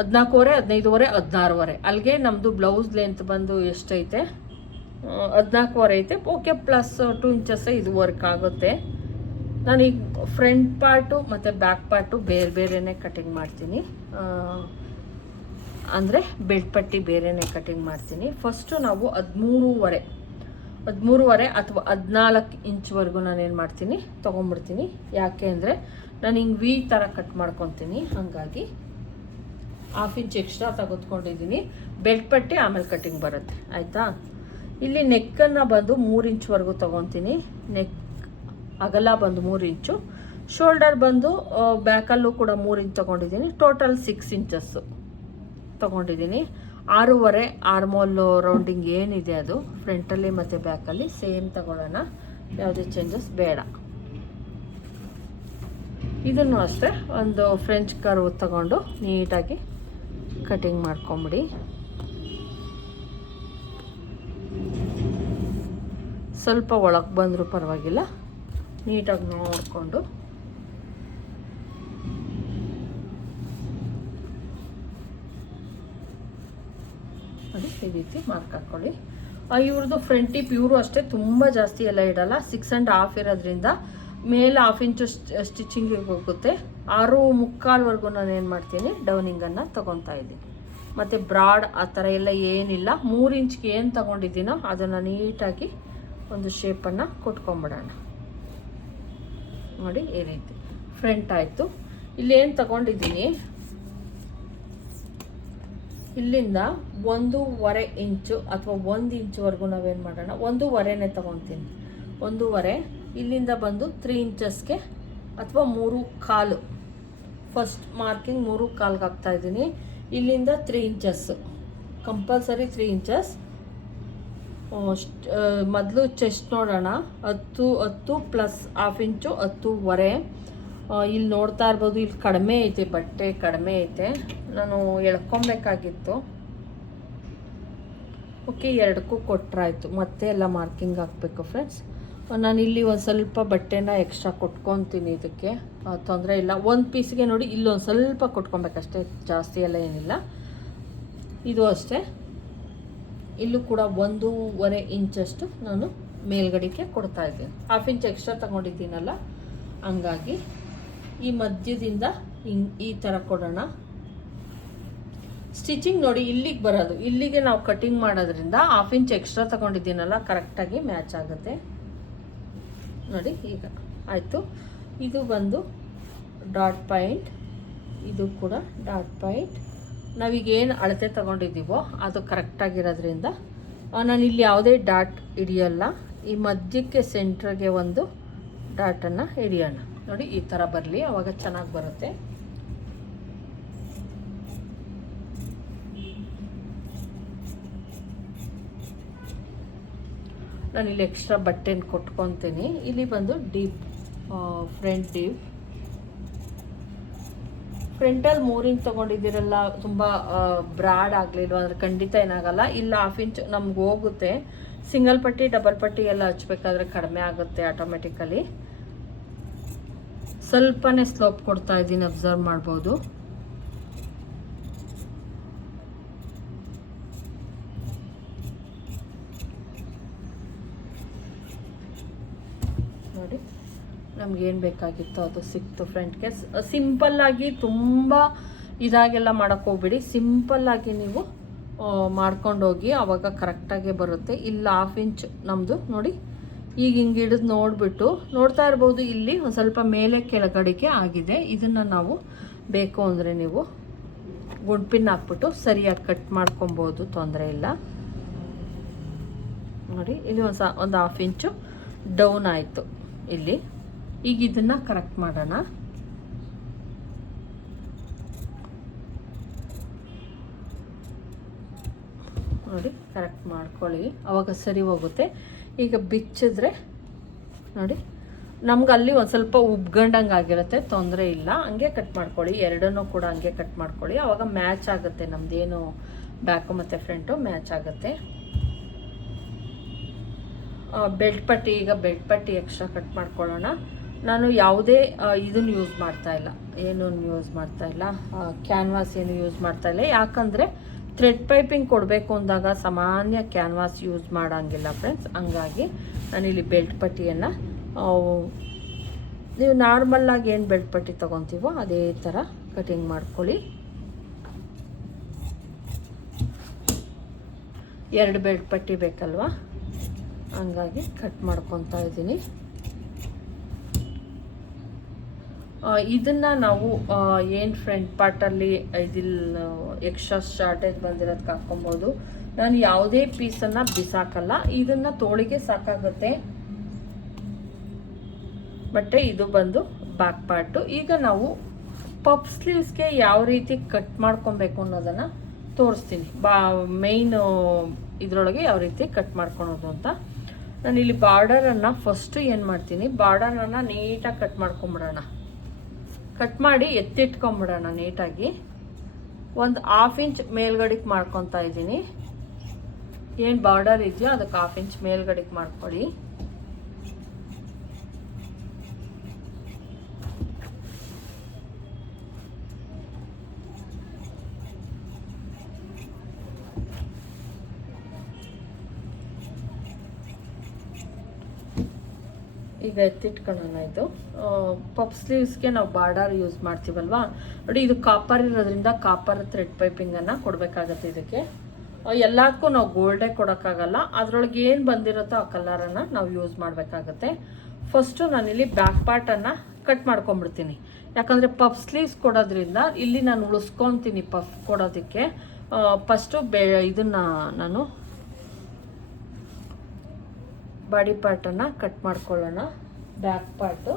14.5, 15.5, 16.5. ಅಲ್ಲಿಗೆ ನಮ್ಮದು ಬ್ಲೌಸ್ ಲೆಂತ್ ಬಂದು ಎಷ್ಟೈತೆ 14.5 ಐತೆ. ಓಕೆ, ಪ್ಲಸ್ 2 ಇಂಚಸ್ ಇದು ವರ್ಕ್ ಆಗುತ್ತೆ. ನಾನೀಗ ಫ್ರಂಟ್ ಪಾರ್ಟು ಮತ್ತು ಬ್ಯಾಕ್ ಪಾರ್ಟು ಬೇರೆ ಬೇರೆನೇ ಕಟಿಂಗ್ ಮಾಡ್ತೀನಿ, ಅಂದರೆ ಬೆಲ್ಟ್ ಪಟ್ಟಿ ಬೇರೆನೇ ಕಟಿಂಗ್ ಮಾಡ್ತೀನಿ. ಫಸ್ಟು ನಾವು 13.5 ಅಥವಾ 14 ಇಂಚ್ವರೆಗೂ ನಾನೇನು ಮಾಡ್ತೀನಿ ತೊಗೊಂಡ್ಬಿಡ್ತೀನಿ. ಯಾಕೆ ಅಂದರೆ ನಾನು ಹಿಂಗೆ ವಿ ಥರ ಕಟ್ ಮಾಡ್ಕೊತೀನಿ, ಹಾಗಾಗಿ 1/2 ಇಂಚ್ ಎಕ್ಸ್ಟ್ರಾ ತೆಗೆದುಕೊಂಡಿದ್ದೀನಿ. ಬೆಲ್ಟ್ ಪಟ್ಟಿ ಆಮೇಲೆ ಕಟಿಂಗ್ ಬರುತ್ತೆ, ಆಯಿತಾ. ಇಲ್ಲಿ ನೆಕ್ಕನ್ನು ಬಂದು 3 ಇಂಚ್ವರೆಗೂ ತೊಗೊತೀನಿ. ನೆಕ್ ಅಗಲ ಬಂದು 3 ಇಂಚು, ಶೋಲ್ಡರ್ ಬಂದು ಬ್ಯಾಕಲ್ಲೂ ಕೂಡ 3 ಇಂಚ್ ತೊಗೊಂಡಿದ್ದೀನಿ. ಟೋಟಲ್ 6 ಇಂಚಸ್ಸು ತೊಗೊಂಡಿದ್ದೀನಿ. 6.5 ಆರ್ಮೋಲ್ ರೌಂಡಿಂಗ್ ಏನಿದೆ ಅದು ಫ್ರಂಟಲ್ಲಿ ಮತ್ತು ಬ್ಯಾಕಲ್ಲಿ ಸೇಮ್ ತಗೊಳ್ಳೋಣ, ಯಾವುದೇ ಚೇಂಜಸ್ ಬೇಡ. ಇದನ್ನು ಅಷ್ಟೇ ಒಂದು ಫ್ರೆಂಚ್ ಕರ್ವ್ ತಗೊಂಡು ನೀಟಾಗಿ ಕಟಿಂಗ್ ಮಾಡ್ಕೊಂಬಿಡಿ. ಸ್ವಲ್ಪ ಒಳಗೆ ಬಂದರೂ ಪರವಾಗಿಲ್ಲ, ನೀಟಾಗಿ ನೋಡಿಕೊಂಡು ಅದು ಈ ರೀತಿ ಮಾರ್ಕ್ ಹಾಕ್ಕೊಳ್ಳಿ. ಇವ್ರದ್ದು ಫ್ರಂಟ್ ಟಿಪ್ ಇವರು ಅಷ್ಟೇ ತುಂಬ ಜಾಸ್ತಿ ಎಲ್ಲ ಇಡಲ್ಲ, 6.5 ಇರೋದ್ರಿಂದ ಮೇಲೆ 1/2 ಇಂಚು ಸ್ಟಿಚಿಂಗಿಗೆ ಹೋಗುತ್ತೆ. 6.75ವರೆಗೂ ನಾನು ಏನು ಮಾಡ್ತೀನಿ ಡೌನಿಂಗನ್ನು ತೊಗೊತಾ ಇದ್ದೀನಿ. ಮತ್ತು ಬ್ರಾಡ್ ಆ ಥರ ಎಲ್ಲ ಏನಿಲ್ಲ, 3 ಇಂಚ್ಗೆ ಏನು ತೊಗೊಂಡಿದ್ದೀನೋ ಅದನ್ನು ನೀಟಾಗಿ ಒಂದು ಶೇಪನ್ನು ಕೊಟ್ಕೊಂಬಿಡೋಣ. ನೋಡಿ ಈ ರೀತಿ ಫ್ರಂಟ್ ಆಯಿತು. ಇಲ್ಲೇನು ತಗೊಂಡಿದ್ದೀನಿ, ಇಲ್ಲಿಂದ 1.5 ಇಂಚು ಅಥವಾ 1 ಇಂಚ್ವರೆಗೂ ನಾವೇನು ಮಾಡೋಣ, 1.5ನೇ ತೊಗೊತೀನಿ. 1.5 ಇಲ್ಲಿಂದ ಬಂದು 3 ಇಂಚಸ್ಗೆ ಅಥವಾ 3.25 ಫಸ್ಟ್ ಮಾರ್ಕಿಂಗ್ 3.25 ಹಾಕ್ತಾಯಿದ್ದೀನಿ. ಇಲ್ಲಿಂದ 3 ಇಂಚಸ್ ಕಂಪಲ್ಸರಿ, 3 ಇಂಚಸ್. ಮೊದಲು ಚೆಸ್ಟ್ ನೋಡೋಣ, 10 ಪ್ಲಸ್ 1/2 ಇಂಚು 10.5. ಇಲ್ಲಿ ನೋಡ್ತಾ ಇರ್ಬೋದು, ಇಲ್ಲಿ ಕಡಿಮೆ ಐತೆ, ಬಟ್ಟೆ ಕಡಿಮೆ ಐತೆ, ನಾನು ಎಳ್ಕೊಬೇಕಾಗಿತ್ತು. ಓಕೆ, 2ಕ್ಕೂ ಕೊಟ್ಟರಾಯ್ತು. ಮತ್ತೆ ಎಲ್ಲ ಮಾರ್ಕಿಂಗ್ ಹಾಕಬೇಕು ಫ್ರೆಂಡ್ಸ್. ನಾನಿಲ್ಲಿ ಒಂದು ಸ್ವಲ್ಪ ಬಟ್ಟೆನ ಎಕ್ಸ್ಟ್ರಾ ಕೊಟ್ಕೊತೀನಿ, ಇದಕ್ಕೆ ತೊಂದರೆ ಇಲ್ಲ. ಒಂದು ಪೀಸ್ಗೆ ನೋಡಿ ಇಲ್ಲೊಂದು ಸ್ವಲ್ಪ ಕೊಟ್ಕೊಬೇಕಷ್ಟೇ, ಜಾಸ್ತಿ ಎಲ್ಲ ಏನಿಲ್ಲ. ಇದು ಅಷ್ಟೇ, ಇಲ್ಲೂ ಕೂಡ 1.5 ಇಂಚಷ್ಟು ನಾನು ಮೇಲ್ಗಡೆಗೆ ಕೊಡ್ತಾ ಇದ್ದೀನಿ. 1/2 ಇಂಚ್ ಎಕ್ಸ್ಟ್ರಾ ತಗೊಂಡಿದ್ದೀನಲ್ಲ, ಹಂಗಾಗಿ ಈ ಮಧ್ಯದಿಂದ ಈ ಥರ ಕೊಡೋಣ. ಸ್ಟಿಚಿಂಗ್ ನೋಡಿ ಇಲ್ಲಿಗೆ ಬರೋದು, ಇಲ್ಲಿಗೆ ನಾವು ಕಟಿಂಗ್ ಮಾಡೋದ್ರಿಂದ 1/2 ಇಂಚ್ ಎಕ್ಸ್ಟ್ರಾ ತಗೊಂಡಿದ್ದೀನಲ್ಲ, ಕರೆಕ್ಟಾಗಿ ಮ್ಯಾಚ್ ಆಗುತ್ತೆ. ನೋಡಿ ಈಗ ಆಯಿತು. ಇದು ಬಂದು ಡಾಟ್ ಪಾಯಿಂಟ್, ಇದು ಕೂಡ ಡಾಟ್ ಪಾಯಿಂಟ್. ನಾವೀಗ ಏನು ಅಳತೆ ತಗೊಂಡಿದ್ದೀವೋ ಅದು ಕರೆಕ್ಟಾಗಿರೋದ್ರಿಂದ ನಾನಿಲ್ಲಿ ಯಾವುದೇ ಡಾಟ್ ಹಿಡಿಯಲ್ಲ. ಈ ಮಧ್ಯಕ್ಕೆ ಸೆಂಟ್ರಿಗೆ ಒಂದು ಡಾಟನ್ನು ಹಿಡಿಯೋಣ. ನೋಡಿ ಈ ಥರ ಬರಲಿ, ಆವಾಗ ಚೆನ್ನಾಗಿ ಬರುತ್ತೆ. ನಾನಿಲ್ಲಿ ಎಕ್ಸ್ಟ್ರಾ ಬಟ್ಟೆನ ಕೊಟ್ಕೊತೀನಿ. ಇಲ್ಲಿ ಬಂದು ಡೀಪ್ ಫ್ರಂಟ್ ಡೀಪ್, ಫ್ರಂಟಲ್ಲಿ 3 ಇಂಚ್ ತೊಗೊಂಡಿದ್ದೀರಲ್ಲ, ತುಂಬ ಬ್ರಾಡ್ ಆಗಲಿಲ್ವ ಅಂದರೆ ಖಂಡಿತ ಏನಾಗಲ್ಲ. ಇಲ್ಲ 1/2 ಇಂಚ್ ನಮ್ಗೆ ಹೋಗುತ್ತೆ. ಸಿಂಗಲ್ ಪಟ್ಟಿ ಡಬಲ್ ಪಟ್ಟಿ ಎಲ್ಲ ಹಚ್ಬೇಕಾದ್ರೆ ಕಡಿಮೆ ಆಗುತ್ತೆ ಆಟೋಮೆಟಿಕಲಿ. ಸ್ವಲ್ಪನೇ ಸ್ಲೋಪ್ ಕೊಡ್ತಾ ಇದ್ದೀನಿ, ಅಬ್ಸರ್ವ್ ಮಾಡ್ಬೋದು. ನೋಡಿ ನಮ್ಗೇನು ಬೇಕಾಗಿತ್ತು ಅದು ಸಿಕ್ತು ಫ್ರೆಂಡ್ಗೆ. ಸಿಂಪಲ್ಲಾಗಿ ತುಂಬ ಇದಾಗೆಲ್ಲ ಮಾಡೋಕ್ಕೆ ಹೋಗ್ಬೇಡಿ, ಸಿಂಪಲ್ಲಾಗಿ ನೀವು ಮಾಡ್ಕೊಂಡೋಗಿ, ಆವಾಗ ಕರೆಕ್ಟಾಗೆ ಬರುತ್ತೆ. ಇಲ್ಲ 1/2 ಇಂಚ್ ನಮ್ಮದು ನೋಡಿ, ಈಗ ಹಿಂಗೆ ಹಿಡಿದು ನೋಡಿಬಿಟ್ಟು ನೋಡ್ತಾ ಇರ್ಬೋದು, ಇಲ್ಲಿ ಒಂದು ಸ್ವಲ್ಪ ಮೇಲೆ ಕೆಳಗಡೆಗೆ ಆಗಿದೆ. ಇದನ್ನು ನಾವು ಬೇಕು ಅಂದರೆ ನೀವು ಗುಂಡ್ಪಿನ್ ಹಾಕ್ಬಿಟ್ಟು ಸರಿಯಾಗಿ ಕಟ್ ಮಾಡ್ಕೊಬೋದು, ತೊಂದರೆ ಇಲ್ಲ. ನೋಡಿ ಇಲ್ಲಿ ಒಂದು 1/2 ಇಂಚು ಡೌನ್ ಆಯಿತು ಇಲ್ಲಿ. ಈಗ ಇದನ್ನು ಕರೆಕ್ಟ್ ಮಾಡೋಣ. ನೋಡಿ ಕರೆಕ್ಟ್ ಮಾಡ್ಕೊಳ್ಳಿ, ಅವಾಗ ಸರಿ ಹೋಗುತ್ತೆ. ಈಗ ಬಿಚ್ಚಿದ್ರೆ ನೋಡಿ ನಮ್ಗೆ ಅಲ್ಲಿ ಒಂದು ಸ್ವಲ್ಪ ಉಬ್ಗಂಡಂಗೆ ಆಗಿರುತ್ತೆ, ತೊಂದರೆ ಇಲ್ಲ. ಹಂಗೆ ಕಟ್ ಮಾಡ್ಕೊಳ್ಳಿ, ಎರಡನ್ನೂ ಕೂಡ ಹಂಗೆ ಕಟ್ ಮಾಡ್ಕೊಳ್ಳಿ, ಅವಾಗ ಮ್ಯಾಚ್ ಆಗುತ್ತೆ. ನಮ್ಮದೇನು ಬ್ಯಾಕು ಮತ್ತು ಫ್ರಂಟು ಮ್ಯಾಚ್ ಆಗುತ್ತೆ. ಬೆಲ್ಟ್ ಪಟ್ಟಿ, ಈಗ ಬೆಲ್ಟ್ ಪಟ್ಟಿ ಎಕ್ಸ್ಟ್ರಾ ಕಟ್ ಮಾಡ್ಕೊಳ್ಳೋಣ. ನಾನು ಯಾವುದೇ ಇದನ್ನು ಯೂಸ್ ಮಾಡ್ತಾಯಿಲ್ಲ, ಏನೂ ಯೂಸ್ ಮಾಡ್ತಾಯಿಲ್ಲ, ಕ್ಯಾನ್ವಾಸ್ ಏನು ಯೂಸ್ ಮಾಡ್ತಾಯಿಲ್ಲ. ಯಾಕಂದರೆ ಥ್ರೆಡ್ ಪೈಪಿಂಗ್ ಕೊಡಬೇಕು ಅಂದಾಗ ಸಾಮಾನ್ಯ ಕ್ಯಾನ್ವಾಸ್ ಯೂಸ್ ಮಾಡೋಂಗಿಲ್ಲ ಫ್ರೆಂಡ್ಸ್. ಹಂಗಾಗಿ ನಾನಿಲ್ಲಿ ಬೆಲ್ಟ್ ಪಟ್ಟಿಯನ್ನು ನೀವು ನಾರ್ಮಲ್ಲಾಗಿ ಏನು ಬೆಲ್ಟ್ ಪಟ್ಟಿ ತೊಗೊತೀವೋ ಅದೇ ಥರ ಕಟಿಂಗ್ ಮಾಡ್ಕೊಳ್ಳಿ. 2 ಬೆಲ್ಟ್ ಪಟ್ಟಿ ಬೇಕಲ್ವಾ, ಹಂಗಾಗಿ ಕಟ್ ಮಾಡ್ಕೊತಾ ಇದ್ದೀನಿ. ಇದನ್ನು ನಾವು ಏನು ಫ್ರಂಟ್ ಪಾರ್ಟಲ್ಲಿ ಇದಿಲ್ಲ ಎಕ್ಸ್ಟ್ರಾ ಶಾರ್ಟೇಜ್ ಬಂದಿರೋದಕ್ಕೆ ಹಾಕ್ಕೊಬೋದು. ನಾನು ಯಾವುದೇ ಪೀಸನ್ನು ಬಿಸಾಕಲ್ಲ, ಇದನ್ನು ತೋಳಿಗೆ ಸಾಕಾಗುತ್ತೆ. ಬಟ್ಟೆ ಇದು ಬಂದು ಬ್ಯಾಕ್ ಪಾರ್ಟು. ಈಗ ನಾವು ಪಫ್ ಸ್ಲೀವ್ಸ್ಗೆ ಯಾವ ರೀತಿ ಕಟ್ ಮಾಡ್ಕೊಬೇಕು ಅನ್ನೋದನ್ನು ತೋರಿಸ್ತೀನಿ. ಮೇಯ್ನು ಇದರೊಳಗೆ ಯಾವ ರೀತಿ ಕಟ್ ಮಾಡ್ಕೊಳೋದು ಅಂತ. ನಾನಿಲ್ಲಿ ಬಾರ್ಡರನ್ನು ಫಸ್ಟು ಏನು ಮಾಡ್ತೀನಿ, ಬಾರ್ಡರನ್ನು ನೀಟಾಗಿ ಕಟ್ ಮಾಡ್ಕೊಂಬಿಡೋಣ. ಕಟ್ ಮಾಡಿ ಎತ್ತಿಟ್ಕೊಂಬಿಡೋಣ ನೀಟಾಗಿ. ಒಂದು 1/2 ಇಂಚ್ ಮೇಲ್ಗಡೆಗೆ ಮಾಡ್ಕೊತಾ ಇದ್ದೀನಿ. ಏನು ಬಾರ್ಡರ್ ಇದೆಯೋ ಅದಕ್ಕೆ 1/2 ಇಂಚ್ ಮೇಲ್ಗಡೆಗೆ ಮಾಡ್ಕೊಳ್ಳಿ. ಈಗ ಎತ್ತಿಟ್ಕೊಳ್ಳೋಣ. ಇದು ಪಫ್ ಸ್ಲೀವ್ಸ್ಗೆ ನಾವು ಬಾರ್ಡರ್ ಯೂಸ್ ಮಾಡ್ತೀವಲ್ವಾ ನೋಡಿ, ಇದು ಕಾಪರ್ ಇರೋದ್ರಿಂದ ಕಾಪರ್ ಥ್ರೆಡ್ ಪೈಪಿಂಗನ್ನು ಕೊಡಬೇಕಾಗತ್ತೆ. ಇದಕ್ಕೆ ಎಲ್ಲದಕ್ಕೂ ನಾವು ಗೋಲ್ಡೇ ಕೊಡೋಕ್ಕಾಗಲ್ಲ, ಅದರೊಳಗೆ ಏನು ಬಂದಿರುತ್ತೋ ಆ ಕಲರನ್ನು ನಾವು ಯೂಸ್ ಮಾಡಬೇಕಾಗತ್ತೆ. ಫಸ್ಟು ನಾನಿಲ್ಲಿ ಬ್ಯಾಕ್ ಪಾರ್ಟನ್ನು ಕಟ್ ಮಾಡ್ಕೊಂಬಿಡ್ತೀನಿ. ಯಾಕಂದರೆ ಪಫ್ ಸ್ಲೀವ್ಸ್ ಕೊಡೋದ್ರಿಂದ ಇಲ್ಲಿ ನಾನು ಉಳಿಸ್ಕೊತೀನಿ ಪಫ್ ಕೊಡೋದಕ್ಕೆ. ಫಸ್ಟು ಇದನ್ನು ನಾನು ಬಾಡಿ ಪಾರ್ಟನ್ನು ಕಟ್ ಮಾಡ್ಕೊಳ್ಳೋಣ. ಬ್ಯಾಕ್ ಪಾರ್ಟು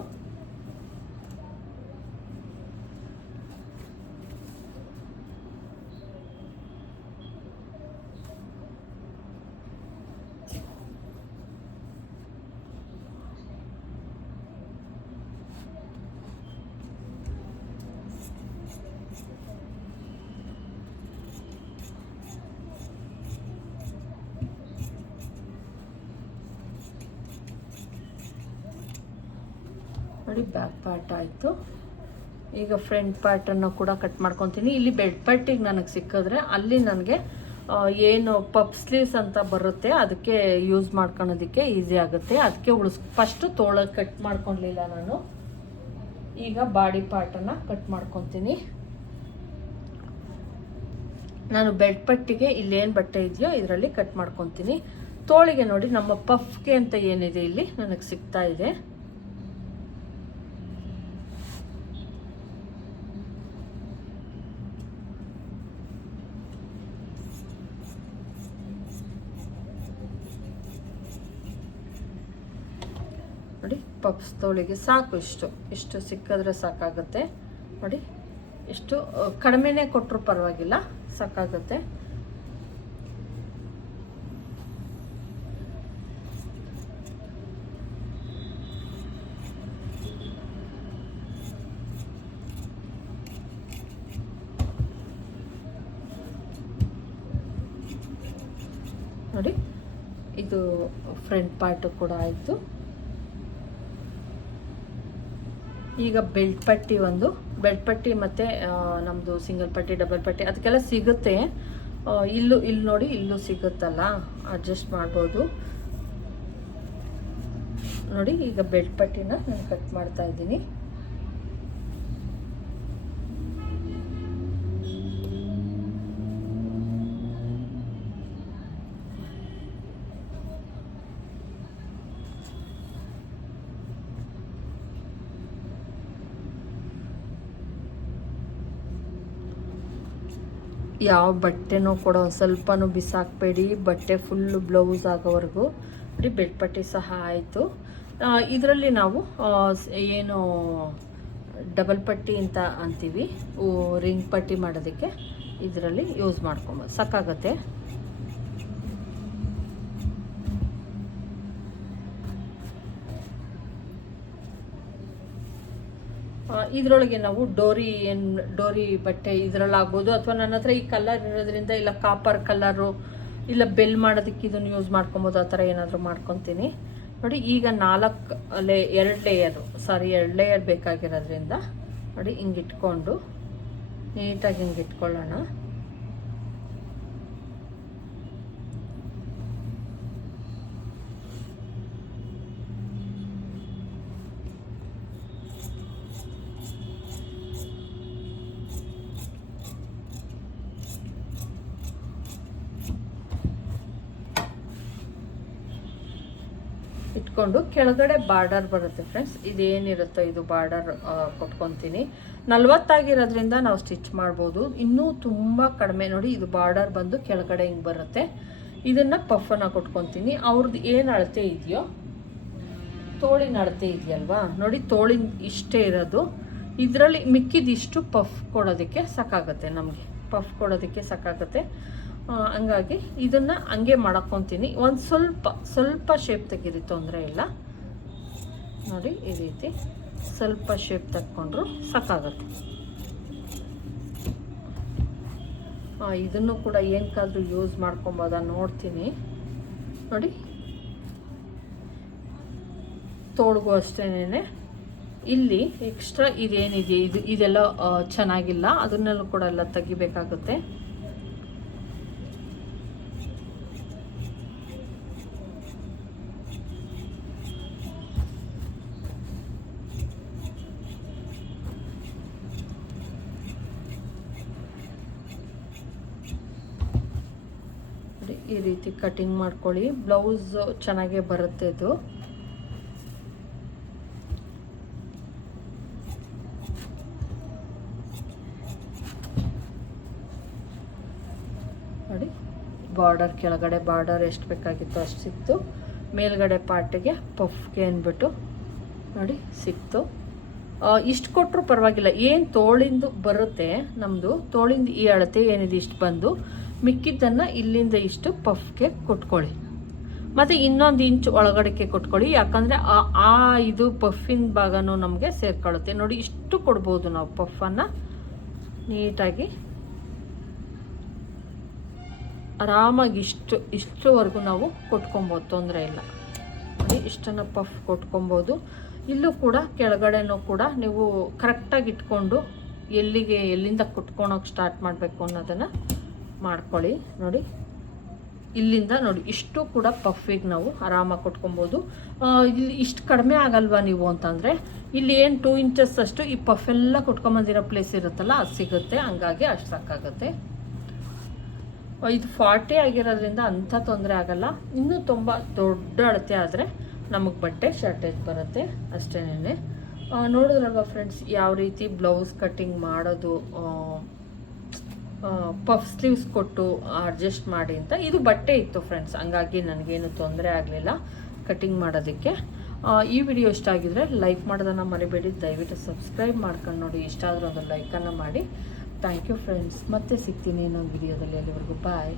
ನೋಡಿ, ಬ್ಯಾಕ್ ಪಾರ್ಟ್ ಆಯಿತು. ಈಗ ಫ್ರಂಟ್ ಪಾರ್ಟನ್ನು ಕೂಡ ಕಟ್ ಮಾಡ್ಕೊತೀನಿ. ಇಲ್ಲಿ ಬೆಡ್ ಪಟ್ಟಿಗೆ ನನಗೆ ಸಿಕ್ಕಿದ್ರೆ ಅಲ್ಲಿ ನನಗೆ ಏನು ಪಫ್ ಸ್ಲೀವ್ಸ್ ಅಂತ ಬರುತ್ತೆ ಅದಕ್ಕೆ ಯೂಸ್ ಮಾಡ್ಕೊಳೋದಕ್ಕೆ ಈಸಿ ಆಗುತ್ತೆ. ಅದಕ್ಕೆ ಫಸ್ಟು ತೋಳಕ್ಕೆ ಕಟ್ ಮಾಡ್ಕೊಳ್ಲಿಲ್ಲ ನಾನು. ಈಗ ಬಾಡಿ ಪಾರ್ಟನ್ನು ಕಟ್ ಮಾಡ್ಕೊತೀನಿ. ನಾನು ಬೆಡ್ ಪಟ್ಟಿಗೆ ಇಲ್ಲೇನು ಬಟ್ಟೆ ಇದೆಯೋ ಇದರಲ್ಲಿ ಕಟ್ ಮಾಡ್ಕೊತೀನಿ. ತೋಳಿಗೆ ನೋಡಿ ನಮ್ಮ ಪಫ್ಗೆ ಅಂತ ಏನಿದೆ ಇಲ್ಲಿ ನನಗೆ ಸಿಗ್ತಾ ಇದೆ. ನೋಡಿ, ಪಫ್ಸ್ ತೋಳಿಗೆ ಸಾಕು, ಇಷ್ಟು ಸಿಕ್ಕಿದ್ರೆ ಸಾಕಾಗುತ್ತೆ. ನೋಡಿ, ಇಷ್ಟು ಕಡಿಮೆನೇ ಕೊಟ್ಟರು ಪರವಾಗಿಲ್ಲ, ಸಾಕಾಗುತ್ತೆ. ನೋಡಿ, ಇದು ಫ್ರಂಟ್ ಪಾರ್ಟು ಕೂಡ ಆಯಿತು. ಈಗ ಬೆಲ್ಟ್ ಪಟ್ಟಿ ಮತ್ತು ನಮ್ಮದು ಸಿಂಗಲ್ ಪಟ್ಟಿ ಡಬಲ್ ಪಟ್ಟಿ ಅದಕ್ಕೆಲ್ಲ ಸಿಗುತ್ತೆ. ಇಲ್ಲಿ ನೋಡಿ, ಇಲ್ಲೂ ಸಿಗುತ್ತಲ್ಲ, ಅಡ್ಜಸ್ಟ್ ಮಾಡ್ಬೋದು ನೋಡಿ. ಈಗ ಬೆಲ್ಟ್ ಪಟ್ಟಿನ ನಾನು ಕಟ್ ಮಾಡ್ತಾ ಇದ್ದೀನಿ. ಯಾವ ಬಟ್ಟೆನೂ ಕೂಡ ಒಂದು ಸ್ವಲ್ಪನೂ ಬಿಸಾಕಬೇಡಿ, ಬಟ್ಟೆ ಫುಲ್ಲು ಬ್ಲೌಸ್ ಆಗೋವರೆಗೂ. ನೋಡಿ ಬೆಲ್ಟ್ ಪಟ್ಟಿ ಸಹ ಆಯಿತು. ಇದರಲ್ಲಿ ನಾವು ಏನು ಡಬಲ್ ಪಟ್ಟಿ ಅಂತ ಅಂತೀವಿ, ರಿಂಗ್ ಪಟ್ಟಿ ಮಾಡೋದಕ್ಕೆ ಇದರಲ್ಲಿ ಯೂಸ್ ಮಾಡ್ಕೊಬೋದು, ಸಾಕಾಗತ್ತೆ. ಇದರೊಳಗೆ ನಾವು ಡೋರಿ ಬಟ್ಟೆ ಇದರಲ್ಲಾಗ್ಬೋದು, ಅಥವಾ ನನ್ನ ಹತ್ರ ಈ ಕಲರ್ ಇರೋದ್ರಿಂದ, ಇಲ್ಲ ಕಾಪರ್ ಕಲರು, ಇಲ್ಲ ಬೆಲ್ ಮಾಡೋದಕ್ಕೆ ಇದನ್ನು ಯೂಸ್ ಮಾಡ್ಕೊಬೋದು. ಆ ಥರ ಏನಾದರೂ ಮಾಡ್ಕೊತೀನಿ ನೋಡಿ. ಈಗ 2 ಲೇಯರ್ ಬೇಕಾಗಿರೋದ್ರಿಂದ ನೋಡಿ ಹಿಂಗಿಟ್ಕೊಂಡು ನೀಟಾಗಿ ಹಿಂಗಿಟ್ಕೊಳ್ಳೋಣ. ಇಟ್ಕೊಂಡು ಕೆಳಗಡೆ ಬಾರ್ಡರ್ ಬರುತ್ತೆ ಫ್ರೆಂಡ್ಸ್, ಇದೇನಿರುತ್ತೋ ಇದು ಬಾರ್ಡರ್ ಕೊಟ್ಕೊತೀನಿ. 40 ಆಗಿರೋದ್ರಿಂದ ನಾವು ಸ್ಟಿಚ್ ಮಾಡ್ಬೋದು. ಇನ್ನೂ ತುಂಬ ಕಡಿಮೆ ನೋಡಿ, ಇದು ಬಾರ್ಡರ್ ಬಂದು ಕೆಳಗಡೆ ಹಿಂಗೆ ಬರುತ್ತೆ. ಇದನ್ನು ಪಫನ್ನು ಕೊಟ್ಕೊತೀನಿ. ಅವ್ರದ್ದು ಏನು ಅಳತೆ ಇದೆಯೋ, ತೋಳಿನ ಅಳತೆ ಇದೆಯಲ್ವಾ ನೋಡಿ, ತೋಳಿನ ಇಷ್ಟೇ ಇರೋದು. ಇದರಲ್ಲಿ ಮಿಕ್ಕಿದಿಷ್ಟು ಪಫ್ ಕೊಡೋದಕ್ಕೆ ಸಾಕಾಗುತ್ತೆ, ನಮಗೆ ಪಫ್ ಕೊಡೋದಕ್ಕೆ ಸಾಕಾಗುತ್ತೆ. ಹಂಗಾಗಿ ಇದನ್ನು ಹಂಗೆ ಮಾಡ್ಕೊತೀನಿ. ಒಂದು ಸ್ವಲ್ಪ ಶೇಪ್ ತೆಗೀರಿ, ತೊಂದರೆ ಇಲ್ಲ ನೋಡಿ. ಈ ರೀತಿ ಸ್ವಲ್ಪ ಶೇಪ್ ತಕ್ಕೊಂಡ್ರು ಸಾಕಾಗುತ್ತೆ. ಇದನ್ನು ಕೂಡ ಏನಕ್ಕಾದ್ರೂ ಯೂಸ್ ಮಾಡ್ಕೊಬೋದ ನೋಡ್ತೀನಿ ನೋಡಿ. ತೋಳ್ಗೂ ಅಷ್ಟೇನೆ. ಇಲ್ಲಿ ಎಕ್ಸ್ಟ್ರಾ ಇದೇನಿದೆ ಇದೆಲ್ಲ ಚೆನ್ನಾಗಿಲ್ಲ, ಅದನ್ನೆಲ್ಲ ಕೂಡ ಎಲ್ಲ ತೆಗಿಬೇಕಾಗುತ್ತೆ. ಈ ರೀತಿ ಕಟಿಂಗ್ ಮಾಡ್ಕೊಳ್ಳಿ, ಬ್ಲೌಸ್ ಚೆನ್ನಾಗೇ ಬರುತ್ತೆ ಇದು. ನೋಡಿ ಬಾರ್ಡರ್, ಕೆಳಗಡೆ ಬಾರ್ಡರ್ ಎಷ್ಟು ಬೇಕಾಗಿತ್ತು ಅಷ್ಟು ಸಿಕ್ತು. ಮೇಲ್ಗಡೆ ಪಾರ್ಟಿಗೆ ಪಫ್ಗೆ ಅಂದ್ಬಿಟ್ಟು ನೋಡಿ ಸಿಕ್ತು. ಇಷ್ಟು ಕೊಟ್ಟರು ಪರವಾಗಿಲ್ಲ. ಏನು ತೋಳಿಂದು ಬರುತ್ತೆ ನಮ್ಮದು, ತೋಳಿಂದ ಈ ಅಳತೆ ಏನಿದೆ ಇಷ್ಟು ಬಂದು, ಮಿಕ್ಕಿದ್ದನ್ನು ಇಲ್ಲಿಂದ ಇಷ್ಟು ಪಫ್ಗೆ ಕೊಟ್ಕೊಳ್ಳಿ. ಮತ್ತು 1 ಇಂಚ್ ಒಳಗಡೆಗೆ ಕೊಟ್ಕೊಳ್ಳಿ, ಯಾಕಂದರೆ ಇದು ಪಫಿನ ಭಾಗನೂ ನಮಗೆ ಸೇರ್ಕೊಳ್ಳುತ್ತೆ ನೋಡಿ. ಇಷ್ಟು ಕೊಡ್ಬೋದು ನಾವು ಪಫನ್ನು ನೀಟಾಗಿ ಆರಾಮಾಗಿ ಇಷ್ಟುವರೆಗೂ ನಾವು ಕೊಟ್ಕೊಬೋದು, ತೊಂದರೆ ಇಲ್ಲ ನೋಡಿ. ಇಷ್ಟನ್ನು ಪಫ್ ಕೊಟ್ಕೊಬೋದು. ಇಲ್ಲೂ ಕೂಡ ಕೆಳಗಡೆನೂ ಕೂಡ ನೀವು ಕರೆಕ್ಟಾಗಿ ಇಟ್ಕೊಂಡು ಎಲ್ಲಿಂದ ಕೊಟ್ಕೊಳೋಕೆ ಸ್ಟಾರ್ಟ್ ಮಾಡಬೇಕು ಅನ್ನೋದನ್ನು ಮಾಡ್ಕೊಳ್ಳಿ ನೋಡಿ. ಇಲ್ಲಿಂದ ನೋಡಿ ಇಷ್ಟು ಕೂಡ ಪಫಿಗೆ ನಾವು ಆರಾಮಾಗಿ ಕೊಟ್ಕೊಬೋದು. ಇಲ್ಲಿ ಇಷ್ಟು ಕಡಿಮೆ ಆಗಲ್ವಾ ನೀವು ಅಂತಂದರೆ, ಇಲ್ಲಿ ಏನು 2 ಇಂಚಸ್ ಅಷ್ಟು ಈ ಪಫ್ ಎಲ್ಲ ಕೊಟ್ಕೊಂಬಂದಿರೋ ಪ್ಲೇಸ್ ಇರುತ್ತಲ್ಲ, ಅದು ಸಿಗುತ್ತೆ. ಹಂಗಾಗಿ ಅಷ್ಟು ಸಾಕಾಗುತ್ತೆ. ಇದು 40 ಆಗಿರೋದ್ರಿಂದ ಅಂಥ ತೊಂದರೆ ಆಗಲ್ಲ. ಇನ್ನೂ ತುಂಬ ದೊಡ್ಡ ಅಳತೆ ಆದರೆ ನಮಗೆ ಬಟ್ಟೆ ಶಾರ್ಟೇಜ್ ಬರುತ್ತೆ ಅಷ್ಟೇನೆ. ನೋಡಿದ್ರಲ್ವ ಫ್ರೆಂಡ್ಸ್ ಯಾವ ರೀತಿ ಬ್ಲೌಸ್ ಕಟ್ಟಿಂಗ್ ಮಾಡೋದು, ಪಫ್ ಸ್ಲೀವ್ಸ್ ಕೊಟ್ಟು ಅಡ್ಜಸ್ಟ್ ಮಾಡಿ ಅಂತ. ಇದು ಬಟ್ಟೆ ಇತ್ತು ಫ್ರೆಂಡ್ಸ್, ಹಂಗಾಗಿ ನನಗೇನು ತೊಂದರೆ ಆಗಲಿಲ್ಲ ಕಟ್ಟಿಂಗ್ ಮಾಡೋದಕ್ಕೆ. ಈ ವಿಡಿಯೋ ಇಷ್ಟ ಆಗಿದ್ರೆ ಲೈಕ್ ಮಾಡೋದನ್ನು ಮರಿಬೇಡಿ. ದಯವಿಟ್ಟು ಸಬ್ಸ್ಕ್ರೈಬ್ ಮಾಡ್ಕೊಂಡು ನೋಡಿ. ಇಷ್ಟ ಆದರೂ ಒಂದು ಲೈಕನ್ನು ಮಾಡಿ. Thank you friends. ಮತ್ತೆ ಸಿಗ್ತೀನಿ ಇನ್ನೊಂದು ವಿಡಿಯೋದಲ್ಲಿ. ಅಲ್ಲಿವರೆಗೂ ಬಾಯ್.